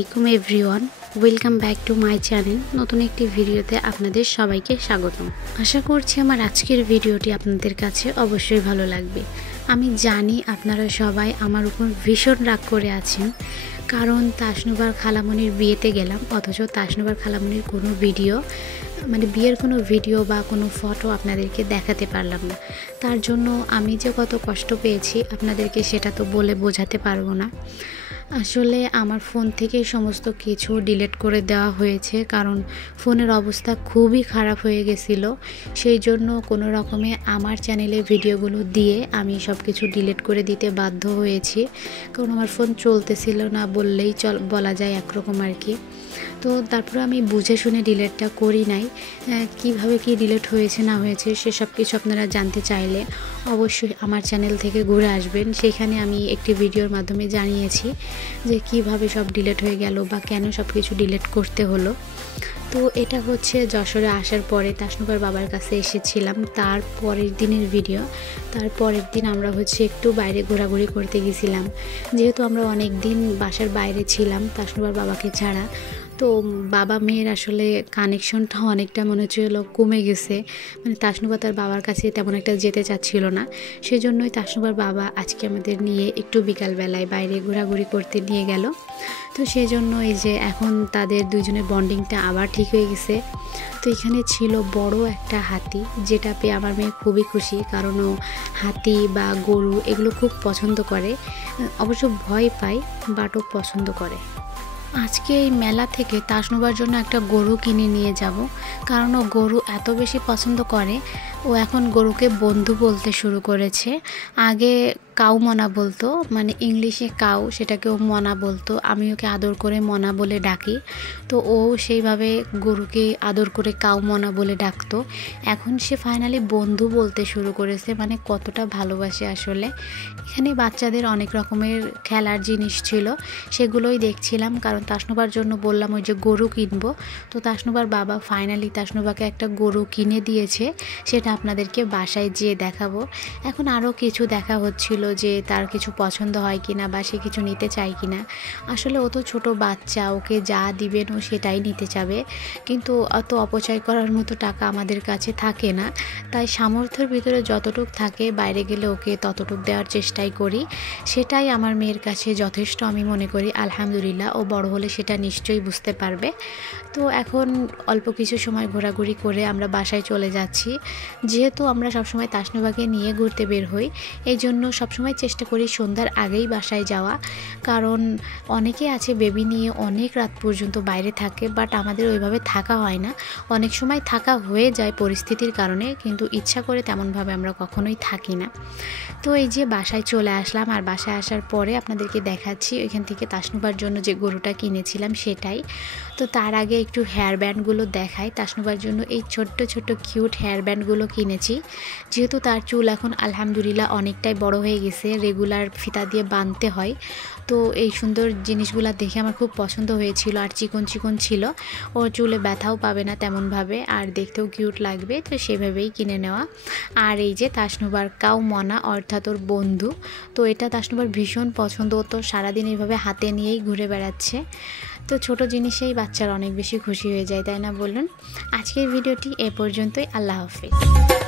আলাইকুম everyone, welcome back to my channel. নতুন একটি ভিডিওতে আপনাদের সবাইকে স্বাগতম। আশা করছি আমার আজকের ভিডিওটি আপনাদের কাছে অবশ্যই ভালো লাগবে। আমি জানি আপনারা সবাই আমার উপর ভীষণ রাগ করে আছেন, কারণ তাসনুবার খালামণির বিয়েতে গেলাম, অথচ তাসনুবার খালামণির কোনো ভিডিও বিয়ের কোনো ভিডিও বা কোনো ফটো আপনাদেরকে দেখাতে পারলাম না। তার জন্য আমি যে কত কষ্ট পেয়েছি আপনাদেরকে সেটা তো বলে বোঝাতে পারবো না। আসলে আমার ফোন থেকে সমস্ত কিছু ডিলিট করে দেওয়া হয়েছে, কারণ ফোনের অবস্থা খুবই খারাপ হয়ে গেছিল। সেই জন্য কোনো রকমে আমার চ্যানেলে ভিডিওগুলো দিয়ে আমি সব কিছু ডিলিট করে দিতে বাধ্য হয়েছি, কারণ আমার ফোন চলতেছিল না বললেই বলা যায় একরকম আর কি। তো তারপরে আমি বুঝে শুনে ডিলিটটা করি নাই। কিভাবে কি ডিলিট হয়েছে না হয়েছে সেসব কিছু আপনারা জানতে চাইলে অবশ্যই আমার চ্যানেল থেকে ঘুরে আসবেন। সেখানে আমি একটি ভিডিওর মাধ্যমে জানিয়েছি যে কিভাবে সব ডিলিট হয়ে গেল বা কেন সব কিছু ডিলিট করতে হলো। তো এটা হচ্ছে যশোরে আসার পরে তাসনুবার বাবার কাছে এসেছিলাম, তার পরের দিনের ভিডিও। তার পরের দিন আমরা একটু বাইরে ঘোরাঘুরি করতে গেছিলাম, যেহেতু আমরা অনেক দিন বাসার বাইরে ছিলাম তাসনুবার বাবাকে ছাড়া। তো বাবা মেয়ের আসলে কানেকশনটা অনেকটা মনে হচ্ছিল কমে গেছে, তাসনুবা তার বাবার কাছে তেমন একটা যেতে চাচ্ছিল না। সেজন্যই তাসনুবার বাবা আজকে আমাদের নিয়ে একটু বিকালবেলায় বাইরে ঘোরাঘুরি করতে নিয়ে গেল। তো সেজন্য এই যে এখন তাদের দুজনের বন্ডিংটা আবার ঠিক হয়ে গেছে। তো এখানে ছিল বড় একটা হাতি, যেটা পেয়ে আমার মেয়ে খুবই খুশি, কারণ ও হাতি বা গরু এগুলো খুব পছন্দ করে। অবশ্য ভয় পায়, বাট ও পছন্দ করে। আজকে এই মেলা থেকে তাসনুবার জন্য একটা গরু কিনে নিয়ে যাব, কারণ ও গরু এত বেশি পছন্দ করে। ও এখন গরুকে বন্ধু বলতে শুরু করেছে। আগে কাউ মনা বলতো, ইংলিশে কাউ, সেটাকে ও মনা বলতো। আমি ওকে আদর করে মনা বলে ডাকি। তো ও সেইভাবে গরুকে আদর করে কাউ মনা বলে ডাকতো। এখন সে ফাইনালি বন্ধু বলতে শুরু করেছে, কতটা ভালোবাসে আসলে। এখানে বাচ্চাদের অনেক রকমের খেলার জিনিস ছিল, সেগুলোই দেখছিলাম, কারণ তাসনুবার জন্য বললাম ওই যে গরু কিনবো। তো তাসনুবার বাবা ফাইনালি তাসনুবাকে একটা গরু কিনে দিয়েছে, সেটা আপনাদেরকে বাসায় যেয়ে দেখাবো। এখন আরও কিছু দেখা হচ্ছিল যে তার কিছু পছন্দ হয় কিনা বা সে কিছু নিতে চায় কিনা। আসলে ও তো ছোটো বাচ্চা, ওকে যা দিবেন ও সেটাই নিতে চাবে, কিন্তু অত অপচয় করার মতো টাকা আমাদের কাছে থাকে না। তাই সামর্থ্যের ভিতরে যতটুকু থাকে বাইরে গেলে ওকে ততটুকু দেওয়ার চেষ্টাই করি। সেটাই আমার মেয়ের কাছে যথেষ্ট আমি মনে করি। আলহামদুলিল্লাহ, ও বড় হলে সেটা নিশ্চয়ই বুঝতে পারবে। তো এখন অল্প কিছু সময় ঘোরাঘুরি করে আমরা বাসায় চলে যাচ্ছি। যেহেতু আমরা সবসময় তাসনুবাকে নিয়ে ঘুরতে বের হই, এই জন্য সবসময় চেষ্টা করি সন্ধ্যার আগেই বাসায় যাওয়া, কারণ অনেকে আছে বেবি নিয়ে অনেক রাত পর্যন্ত বাইরে থাকে, বাট আমাদের ওইভাবে থাকা হয় না। অনেক সময় থাকা হয়ে যায় পরিস্থিতির কারণে, কিন্তু ইচ্ছা করে তেমনভাবে আমরা কখনোই থাকি না। তো এই যে বাসায় চলে আসলাম, আর বাসায় আসার পরে আপনাদেরকে দেখাচ্ছি ওইখান থেকে তাসনুবার জন্য যে গরুটা কিনেছিলাম সেটাই। তো তার আগে একটু হেয়ার ব্যান্ডগুলো দেখাই। তাসনুবার জন্য এই ছোট্ট ছোট্ট কিউট হেয়ার ব্যান্ডগুলো কিনেছি, যেহেতু তার চুল এখন আলহামদুলিল্লাহ অনেকটাই বড় হয়ে গেছে, রেগুলার ফিতা দিয়ে বাঁধতে হয়। তো এই সুন্দর জিনিসগুলো দেখে আমার খুব পছন্দ হয়েছিল, আর চিকন চিকন ছিল। ও চুলে ব্যথাও পাবে না তেমনভাবে, আর দেখতেও কিউট লাগবে, তো সেভাবেই কিনে নেওয়া। আর এই যে তাসনুবার কাউ মনা, অর্থাৎ ওর বন্ধু। তো এটা তাসনুবার ভীষণ পছন্দ, ও তো সারাদিন এইভাবে হাতে নিয়েই ঘুরে বেড়াচ্ছে। তো ছোট জিনিসেই বাচ্চারা অনেক বেশি খুশি হয়ে যায়, তাই না বলুন? আজকের ভিডিওটি এ পর্যন্তই। আল্লাহ হাফেজ।